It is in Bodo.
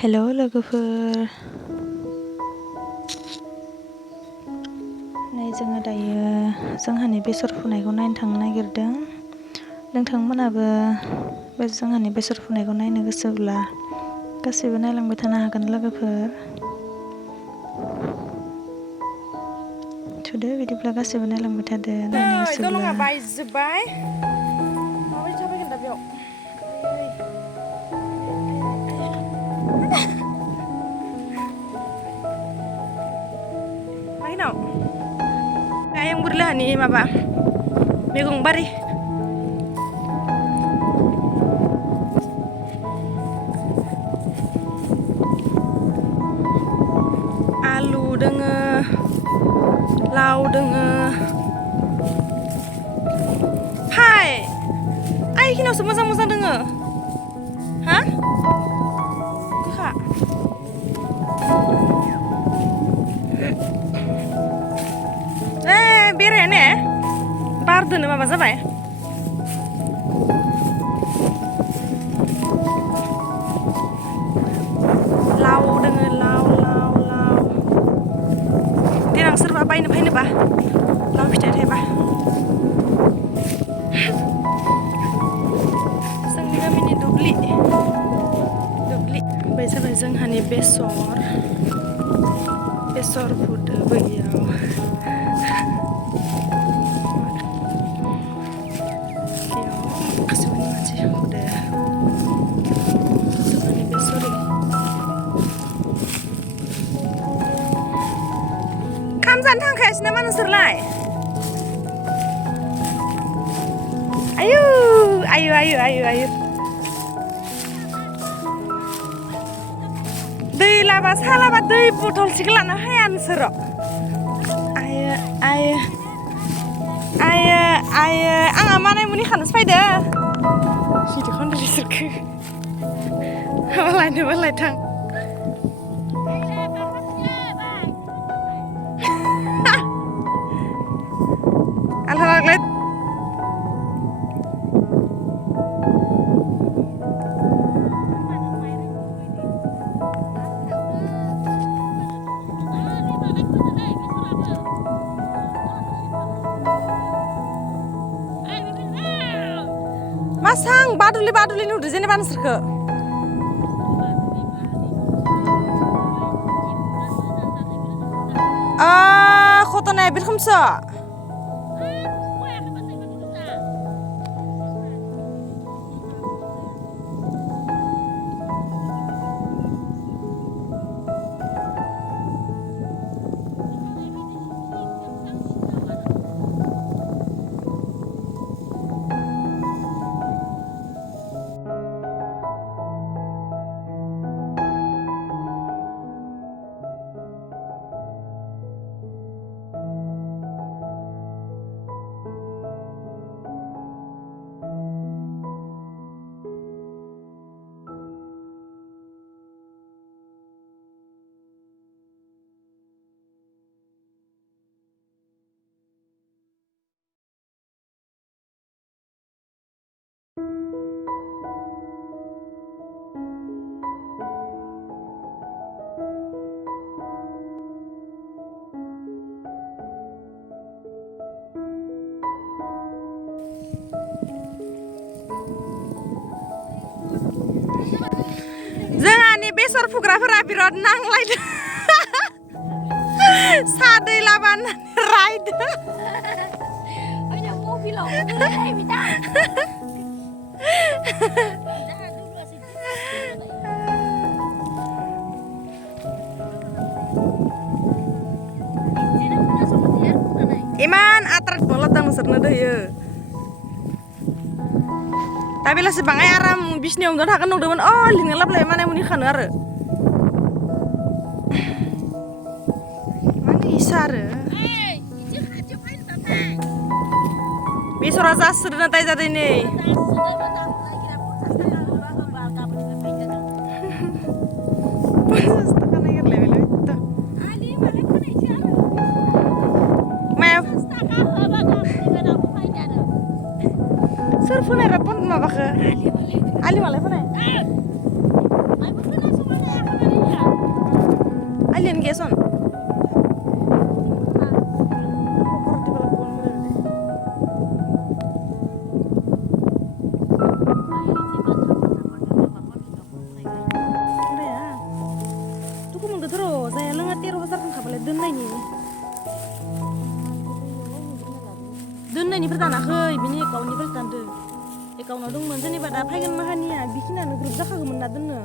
हेलौ लोगोफोर, नै जोङो दायो जोंहानि बेसर फुनायखौ नायनो थांनो नागिरदों। नोंथांमोनाबो बे जोंहानि बेसर फुनायखौ नायनो गोसोब्ला गासैबो नायलांबाय थानो हागोन लोगोफोर। थुदो बिदिब्ला गासैबो नायलांबाय थादो नायनो गोसोब्ला। दलङा बायजोब्बाय। माबायदि थाबायगोन दा बेयाव? माइनाव आयं बुरलाहानि माबा मैगं बारि आलु दोङो, लाव दोङो। फाय आइखिनावसो मोजां मोजां दोङो। हा? गोखा। बेराया ने बारदोनो माबा जाबाय। लाव दोङो, लाव देनां सोरबा बायनो फैनोबा लाव फिथाइ थाइबा। जोंनि गामिनि दुब्लि बै जाबाय जोंहानि बेसर फुदो बैयाव। गासैबो मानसि फुदो जोंहानि बेसर। खाम जानो थांखायासै नामा नोंसोरलाय? आयु दै लाबा सा लाबा दै बथलसेखौ लाना हाया नोंसोरो? आयो आंहा मानामुनि खानोसो फैदो। गिदिर खनदो बिसोरखो मालायनोबालाय थां। आलहालागलाय मासां बादुलि नुदो जेनेबा नोंसोरखो? खतनाया बे रोखोमसो। जोंहानि बेसर फुग्राफोरा बिराद नांलायदों। सा दै लाबानो रायदो। इमान आत्रात बलद दां नोंसोरनो दोयो। दा बेलासि बाङाय आराम बिसिनायाव उन्दुना थागोन नंदोंमोन। लिंना लाबोलाय मानामुनि खानो आरो माने इसा आरो बेसरा जासोदोना दाय जादों नै। सोर फोनाय माबाखो? आलि मालाय फोनाय? alien geson saya lengat tiru besar kan kapal दोननायनि दानाखै बिनि एकाउन्टनिफ्राय दानदो एकाउन्टआव दंमोन जेनेबा दा फैगोन माहानिया बेखिनियानो ग्रुप जाखागौमोन ना दोननो